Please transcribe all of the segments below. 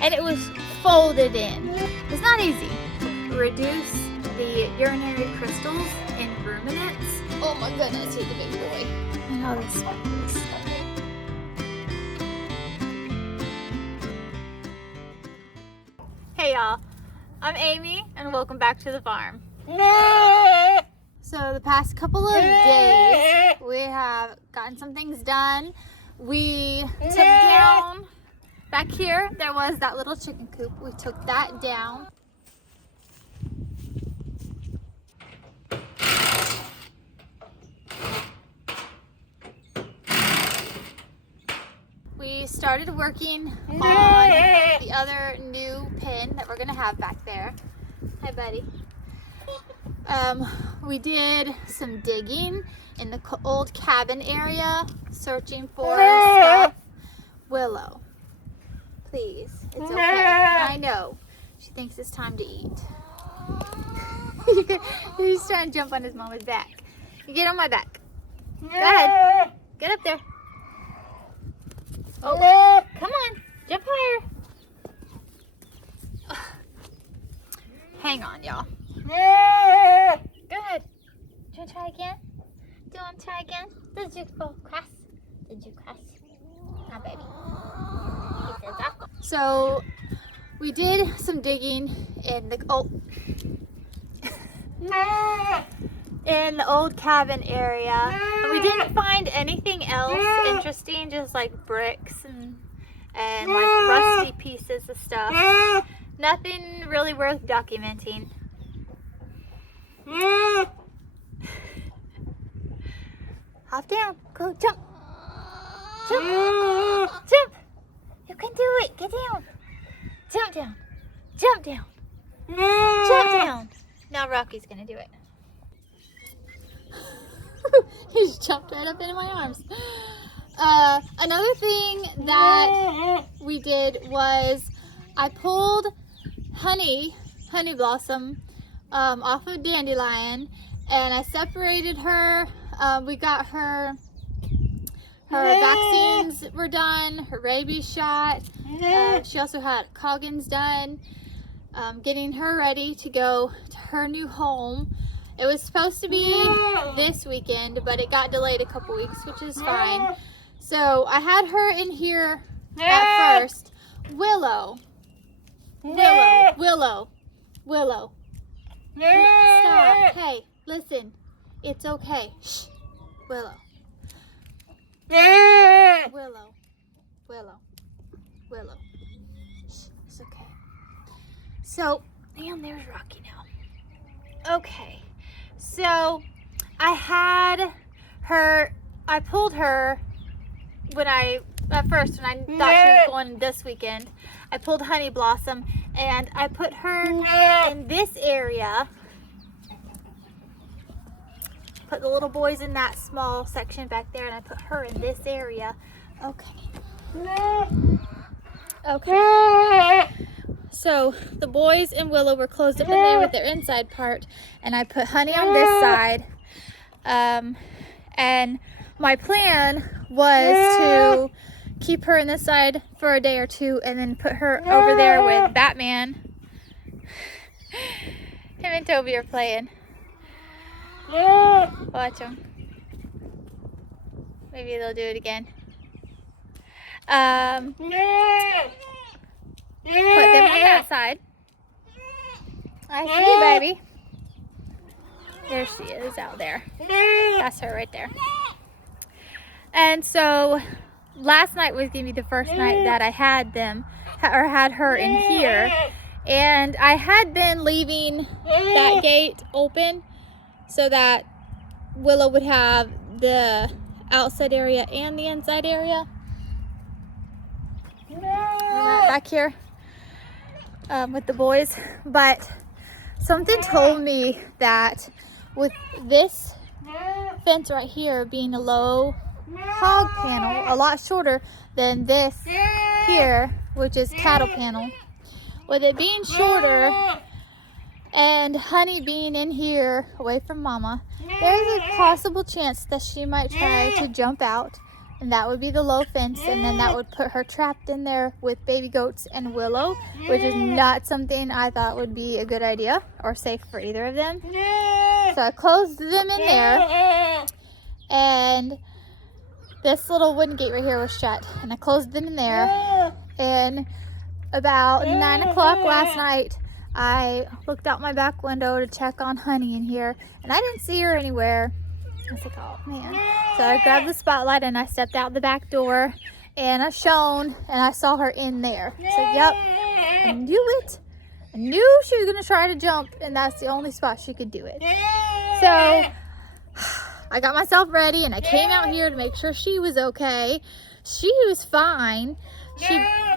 and it was folded in. It's not easy. Reduce the urinary crystals in ruminants. Oh my goodness, he's a big boy. And all this stuff. Hey y'all, I'm Amy and welcome back to the farm. So the past couple of days we have gotten some things done. We took down, back here there was that little chicken coop. We took that down. We started working on the other new pen that we're gonna have back there. Hi, buddy. We did some digging in the old cabin area, searching for stuff. Willow, please, it's okay. I know. She thinks it's time to eat. He's trying to jump on his mama's back. You get on my back. Go ahead. Get up there. Oh, come on, jump higher. Ugh. Hang on, y'all. Go ahead. Do you want to try again? Do you want to try again? Did you cross? Did you cross? Hi, baby. So, we did some digging in the in the old cabin area. We didn't find anything else interesting, just like bricks and like rusty pieces of stuff. Nothing really worth documenting. Hop down. Go jump. Jump. Jump. You can do it. Get down. Jump down. Jump down. Jump down. Now Rocky's gonna do it. He just jumped right up into my arms. Another thing that we did was I pulled Honey Blossom off of Dandelion, and I separated her. We got her vaccines were done, her rabies shot. She also had Coggins done. Getting her ready to go to her new home. It was supposed to be this weekend, but it got delayed a couple weeks, which is fine. So I had her in here at first. Willow. Stop. Hey, listen. It's okay. Shh. Willow. Shh. It's okay. So, and there's Rocky now. Okay. So I had her, I pulled her when I thought she was going this weekend. I pulled Honey Blossom and I put her in this area. Put the little boys in that small section back there, and I put her in this area. Okay. So the boys and Willow were closed up in there with their inside part, and I put Honey on this side. And my plan was to keep her in this side for a day or two, and then put her over there with Batman. Him and Toby are playing. Watch them. Maybe they'll do it again. Put them on that side. I see you, baby. There she is out there. That's her right there. And so last night was going to be the first night that I had them, or had her in here. And I had been leaving that gate open so that Willow would have the outside area and the inside area. Back here with the boys, but something told me that with this fence right here being a low hog panel, a lot shorter than this here, which is cattle panel, with it being shorter and Honey being in here away from Mama, there's a possible chance that she might try to jump out and that would be the low fence, and then that would put her trapped in there with baby goats and Willow, which is not something I thought would be a good idea or safe for either of them. So I closed them in there, and this little wooden gate right here was shut, and I closed them in there. And about 9 o'clock last night, I looked out my back window to check on Honey in here, and I didn't see her anywhere. I was like, oh man. So I grabbed the spotlight and I stepped out the back door, and I shone, and I saw her in there. I said, yep, I knew it. I knew she was gonna try to jump, and that's the only spot she could do it. So I got myself ready, and I came out here to make sure she was okay. She was fine.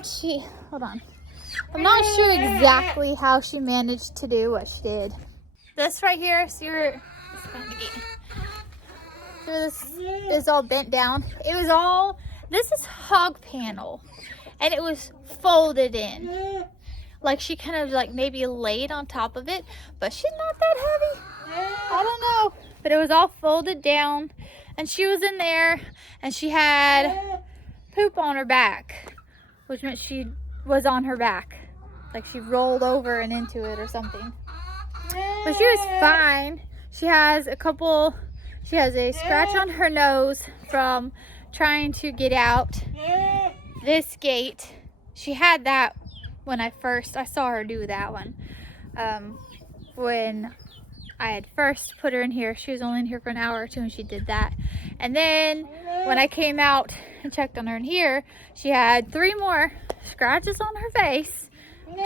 She hold on. I'm not sure exactly how she managed to do what she did. This right here, see her, this is all bent down. It was all, this is hog panel, and it was folded in. Like she kind of like maybe laid on top of it, but she's not that heavy. I don't know, but it was all folded down, and she was in there, and she had poop on her back, which meant she was on her back. Like she rolled over and into it or something. But she was fine. She has a scratch on her nose from trying to get out this gate. She had that when I saw her do that one. When I had first put her in here, she was only in here for an hour or two, and she did that. And then when I came out and checked on her in here, she had 3 more scratches on her face,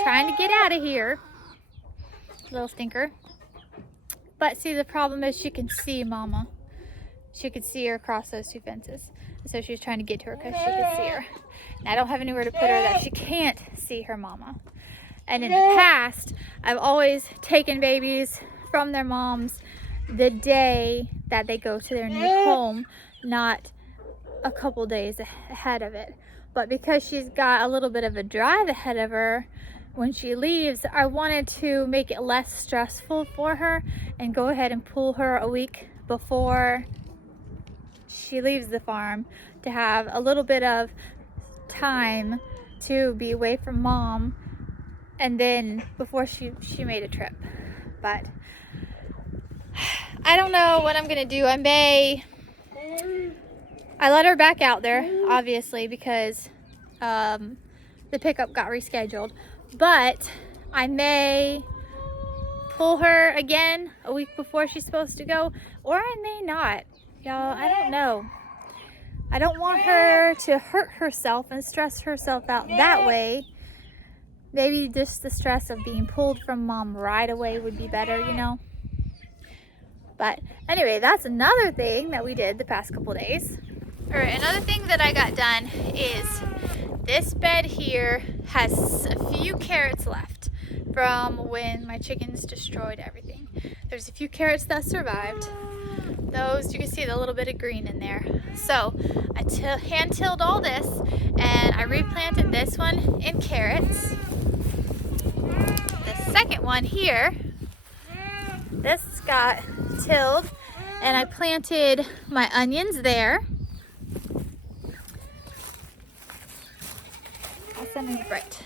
trying to get out of here. Little stinker. But see, the problem is she can see Mama. She could see her across those 2 fences. So she was trying to get to her because she could see her. And I don't have anywhere to put her that she can't see her Mama. And in the past, I've always taken babies from their moms the day that they go to their new home, not a couple days ahead of it. But because she's got a little bit of a drive ahead of her when she leaves, I wanted to make it less stressful for her and go ahead and pull her a week before she leaves the farm to have a little bit of time to be away from Mom, and then before she made a trip. But I don't know what I'm gonna do. I let her back out there, obviously, because the pickup got rescheduled. But I may pull her again a week before she's supposed to go, or I may not. Y'all, I don't know. I don't want her to hurt herself and stress herself out that way. Maybe just the stress of being pulled from Mom right away would be better, you know? But anyway, that's another thing that we did the past couple days. All right, another thing that I got done is this bed here has a few carrots left from when my chickens destroyed everything. There's a few carrots that survived. Those, you can see the little bit of green in there. So I hand-tilled all this, and I replanted this one in carrots. The second one here, this got tilled, and I planted my onions there. I'll send them right.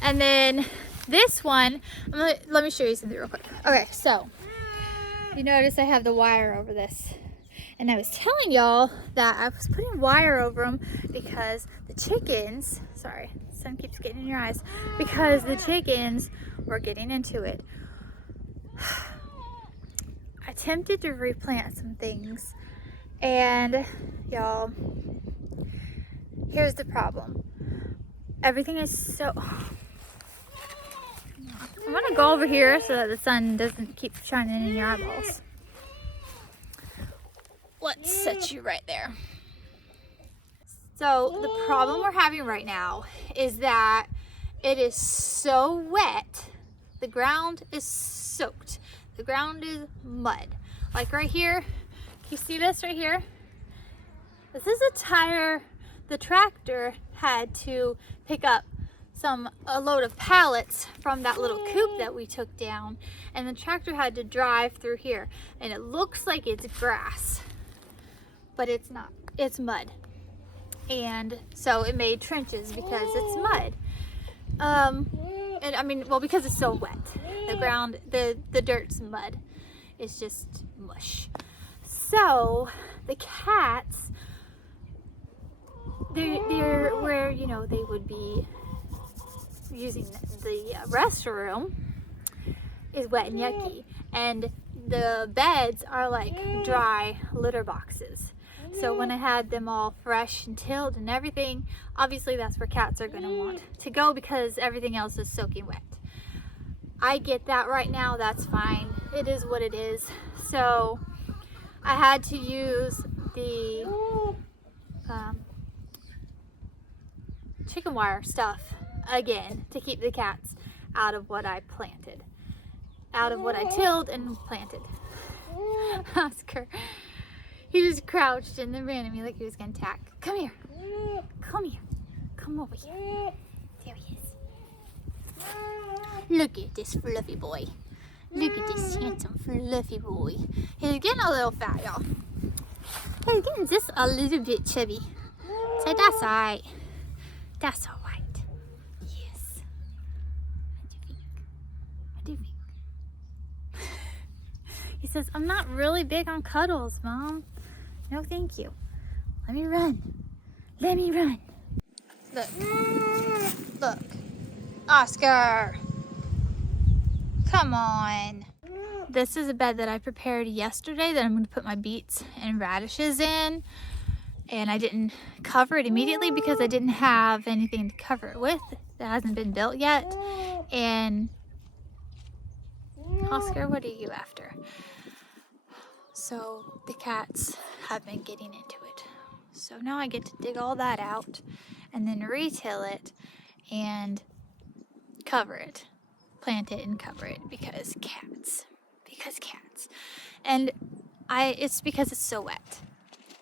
And then this one, let me show you something real quick. Okay, so you notice I have the wire over this. And I was telling y'all that I was putting wire over them because the chickens, sorry, the sun keeps getting in your eyes, because the chickens were getting into it. I attempted to replant some things, and y'all, here's the problem. Everything is so... I'm gonna go over here so that the sun doesn't keep shining in your eyeballs. Let's set you right there. So the problem we're having right now is that it is so wet. The ground is soaked. The ground is mud. Like right here, can you see this right here? This is a tire. The tractor had to pick up a load of pallets from that little coop that we took down, and the tractor had to drive through here, and it looks like it's grass, but it's not. It's mud. and so it made trenches because it's mud. And I mean, well, because it's so wet, the ground, the dirt's mud. It's just mush. So the cats, they're where, you know, they would be using the restroom is wet and yucky, and the beds are like dry litter boxes. So when I had them all fresh and tilled and everything, obviously that's where cats are going to want to go because everything else is soaking wet. I get that right now, that's fine. It is what it is. So I had to use the chicken wire stuff again to keep the cats out of what I planted, out of what I tilled and planted. Oscar, he just crouched and then ran at me like he was gonna attack. Come here, come here, come over here. There he is. Look at this fluffy boy. Look at this handsome fluffy boy. He's getting a little fat, y'all. He's getting just a little bit chubby. So that's alright. That's alright. Yes. I do think. He says, I'm not really big on cuddles, Mom. No, thank you. Let me run. Let me run. Look. Look. Oscar. Come on. This is a bed that I prepared yesterday that I'm going to put my beets and radishes in. And I didn't cover it immediately because I didn't have anything to cover it with. That hasn't been built yet. And Oscar, what are you after? So the cats have been getting into it. So now I get to dig all that out and then retail it and cover it. Plant it and cover it because cats. Because cats. And it's because it's so wet.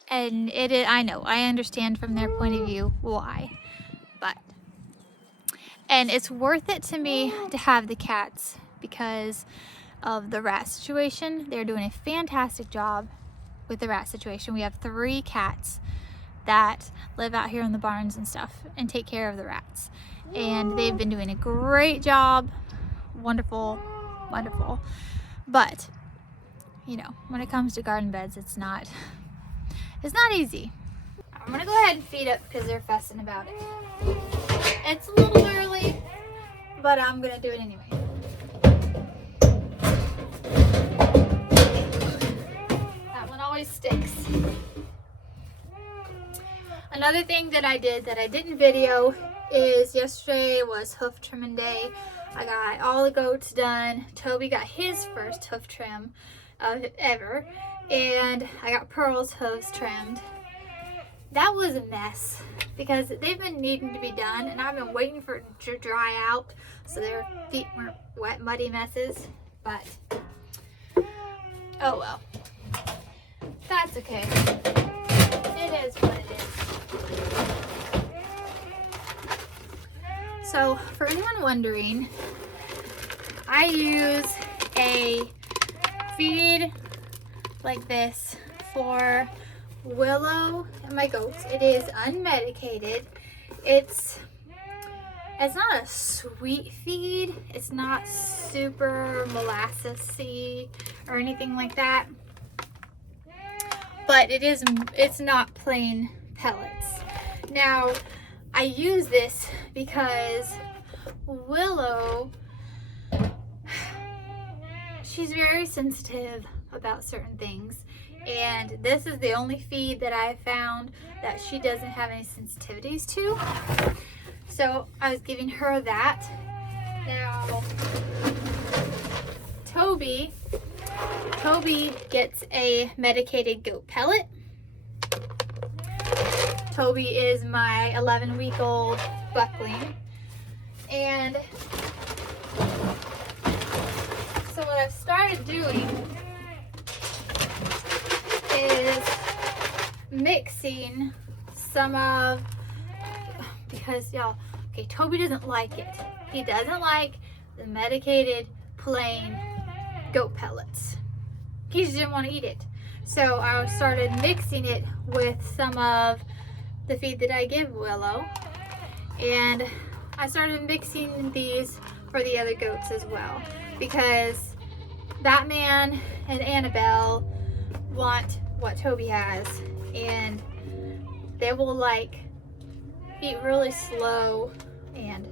And I know, I understand from their point of view why. And it's worth it to me to have the cats because of the rat situation. They're doing a fantastic job with the rat situation. We have 3 cats that live out here in the barns and stuff and take care of the rats. And they've been doing a great job. Wonderful, wonderful. But, you know, when it comes to garden beds, it's not easy. I'm gonna go ahead and feed up because they're fussing about it. It's a little early, but I'm gonna do it anyway. That one always sticks. Another thing that I did that I didn't video is yesterday was hoof trimming day. I got all the goats done. Toby got his first hoof trim ever. And I got Pearl's hooves trimmed. That was a mess because they've been needing to be done and I've been waiting for it to dry out so their feet weren't wet, muddy messes. But, oh well. That's okay. It is what it is. So, for anyone wondering, I use a feed like this for Willow and my goats. It is unmedicated. It's not a sweet feed. It's not super molassesy or anything like that. But it's not plain pellets. Now, I use this because Willow, she's very sensitive about certain things, and this is the only feed that I found that she doesn't have any sensitivities to. So I was giving her that. Now Toby gets a medicated goat pellet. Toby is my 11-week-old buckling, and so what I've started doing is mixing some of, because y'all, okay, Toby doesn't like it. He doesn't like the medicated plain goat pellets. He just didn't want to eat it. So I started mixing it with some of the feed that I give Willow, and I started mixing these for the other goats as well, because Batman and Annabelle want what Toby has, and they will like eat really slow, and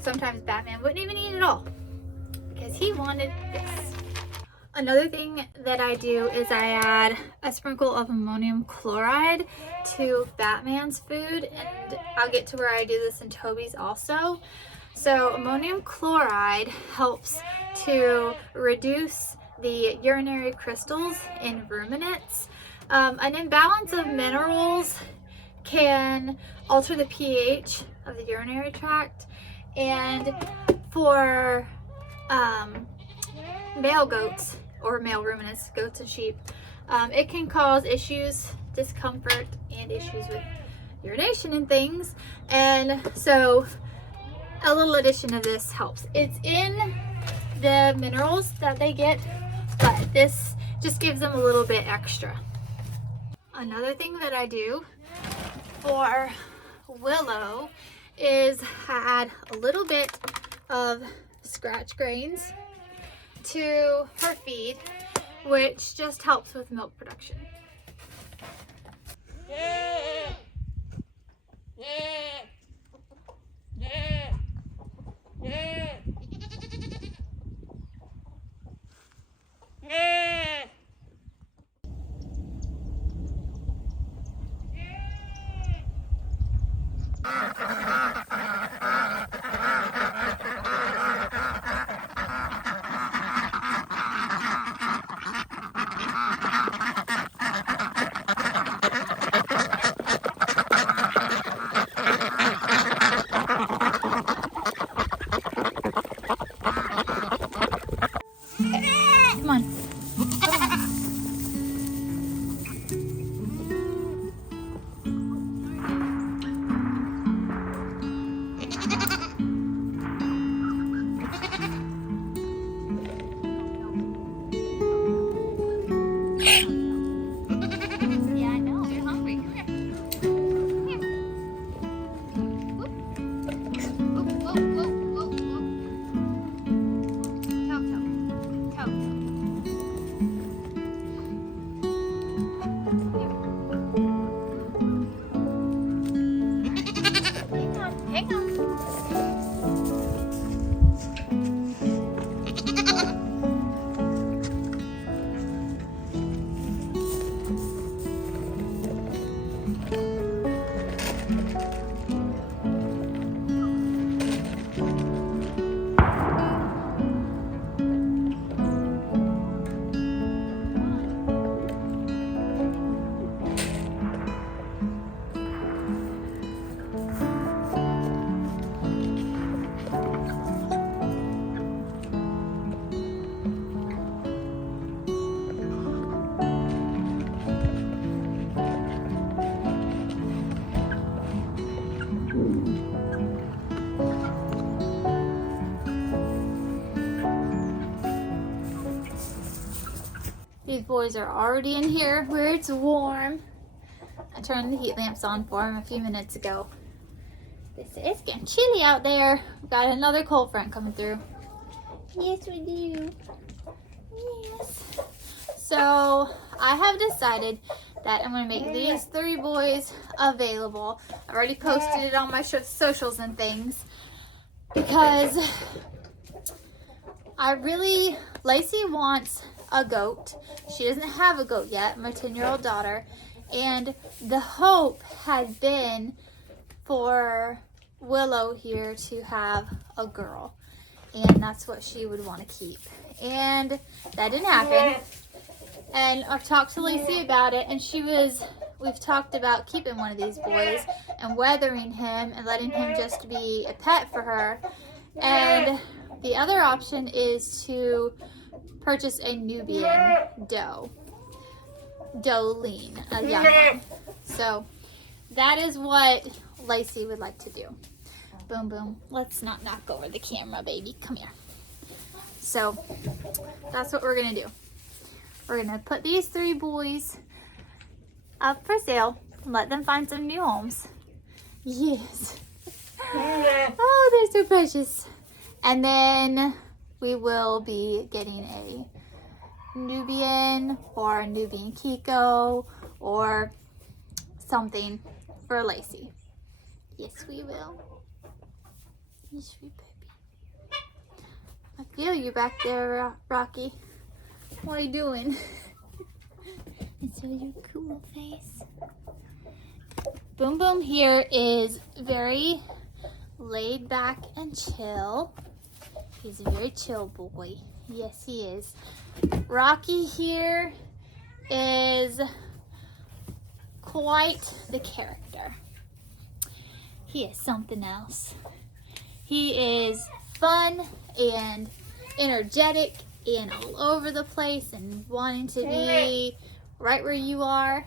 sometimes Batman wouldn't even eat at all because he wanted this. Another thing that I do is I add a sprinkle of ammonium chloride to Batman's food, and I'll get to where I do this in Toby's also. So ammonium chloride helps to reduce the urinary crystals in ruminants. An imbalance of minerals can alter the pH of the urinary tract, and for male goats or male ruminants, goats and sheep, it can cause issues, discomfort, and issues with urination and things. And so a little addition of this helps. It's in the minerals that they get, but this just gives them a little bit extra. Another thing that I do for Willow is I add a little bit of scratch grains to her feed, which just helps with milk production. Come on. Yeah, I know. You're hungry. Come here. Come here. Whoop. Whoop, whoop, whoop, whoop, whoop. Toe, toe. Toe, toe. Hang on. These boys are already in here where it's warm. I turned the heat lamps on for them a few minutes ago. They say it's getting chilly out there. We've got another cold front coming through. Yes, we do. Yes. So I have decided that I'm going to make these 3 boys available. I've already posted it on my socials and things because Lacey wants a goat. She doesn't have a goat yet, my 10-year-old daughter, and the hope had been for Willow here to have a girl, and that's what she would want to keep, and that didn't happen. And I've talked to Lacey about it, and we've talked about keeping one of these boys and weathering him and letting him just be a pet for her. And the other option is to purchase a Nubian doeling, a young one. So that is what Lacey would like to do. Boom, boom. Let's not knock over the camera, baby. Come here. So that's what we're going to do. We're going to put these 3 boys up for sale Let them find some new homes. Yes. Oh, they're so precious. And then we will be getting a Nubian or a Nubian Kiko or something for Lacey. Yes, we will. Yes, we baby. I feel you back there, Rocky. What are you doing? And so your cool face. Boom Boom here is very laid back and chill. He's a very chill boy. Yes, he is. Rocky here is quite the character. He is something else. He is fun and energetic and all over the place and wanting to be right where you are.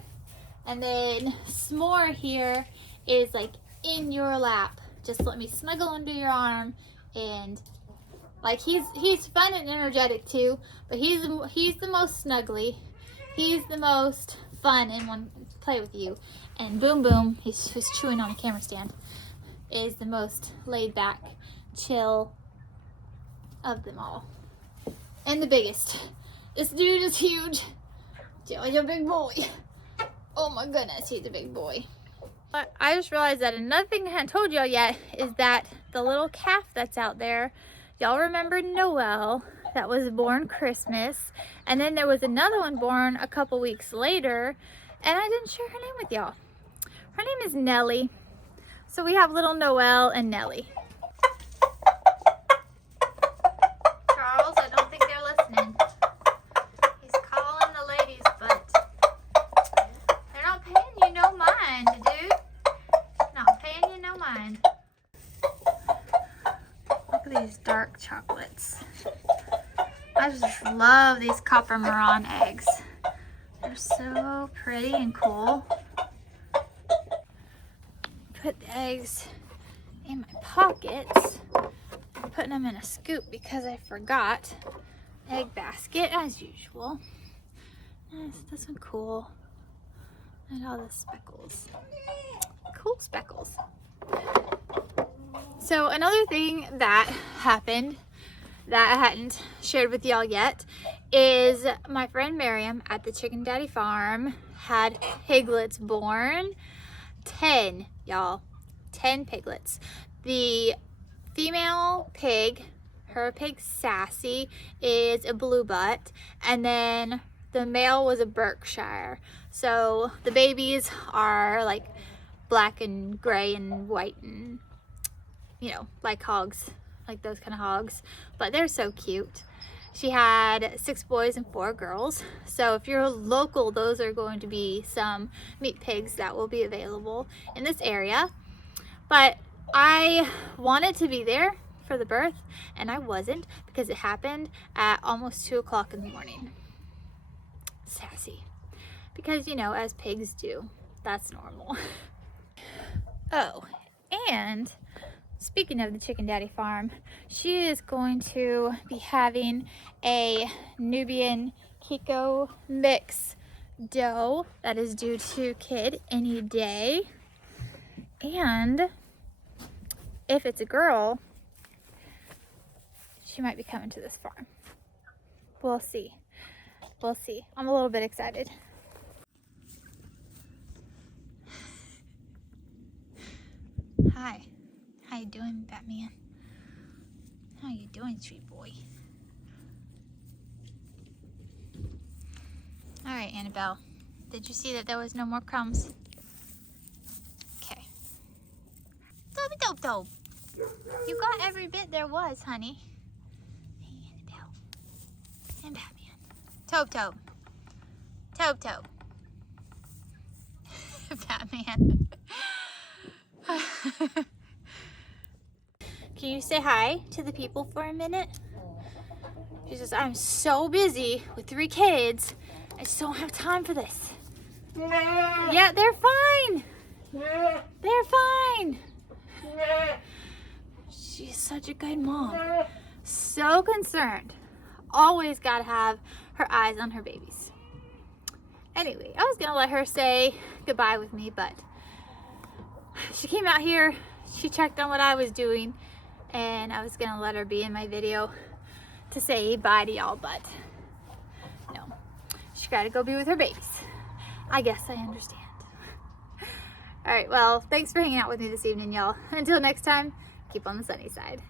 And then S'more here is like in your lap. Just let me snuggle under your arm, and like he's fun and energetic too, but he's the most snuggly. He's the most fun and want to play with you. And Boom Boom, who's chewing on a camera stand, is the most laid back, chill of them all. And the biggest. This dude is huge. Joey's a big boy. Oh my goodness, he's a big boy. I just realized that another thing I hadn't told y'all yet is that the little calf that's out there, y'all remember Noelle that was born Christmas, and then there was another one born a couple weeks later, and I didn't share her name with y'all. Her name is Nellie. So we have little Noelle and Nellie. Charles, I don't think they're listening. He's calling the ladies, but they're not paying you no mind, dude. Not paying you no mind. Look at these dark chocolates. I just love these copper Maron eggs. They're so pretty and cool. Put the eggs in my pockets. I'm putting them in a scoop because I forgot. Egg basket as usual. This one cool. And all the speckles. Cool speckles. So another thing that happened that I hadn't shared with y'all yet is my friend Miriam at the Chicken Daddy farm had piglets born. 10, y'all. 10 piglets. The female pig, her pig Sassy, is a blue butt, and then the male was a Berkshire. So the babies are like black and gray and white and, you know, like hogs, like those kind of hogs, but they're so cute. She had 6 boys and 4 girls. So if you're local, those are going to be some meat pigs that will be available in this area. But I wanted to be there for the birth, and I wasn't because it happened at almost 2 o'clock in the morning. Sassy. Because, you know, as pigs do, that's normal. Oh, and speaking of the Chicken Daddy farm, she is going to be having a Nubian Kiko mix doe that is due to kid any day. And if it's a girl, she might be coming to this farm. We'll see. We'll see. I'm a little bit excited. Hi. How you doing, Batman? How you doing, sweet boy? All right, Annabelle. Did you see that there was no more crumbs? Okay. Dope, dope, dope. You got every bit there was, honey. Hey, Annabelle. And Batman. Tope, tope. Tope, tope. Batman. Can you say hi to the people for a minute? She says, I'm so busy with 3 kids. I just don't have time for this. Yeah, they're fine. They're fine. She's such a good mom. So concerned. Always got to have her eyes on her babies. Anyway, I was gonna let her say goodbye with me, but she came out here, she checked on what I was doing, and I was gonna let her be in my video to say bye to y'all, but no, she gotta go be with her babies. I guess I understand. All right, well, thanks for hanging out with me this evening, y'all. Until next time, keep on the sunny side.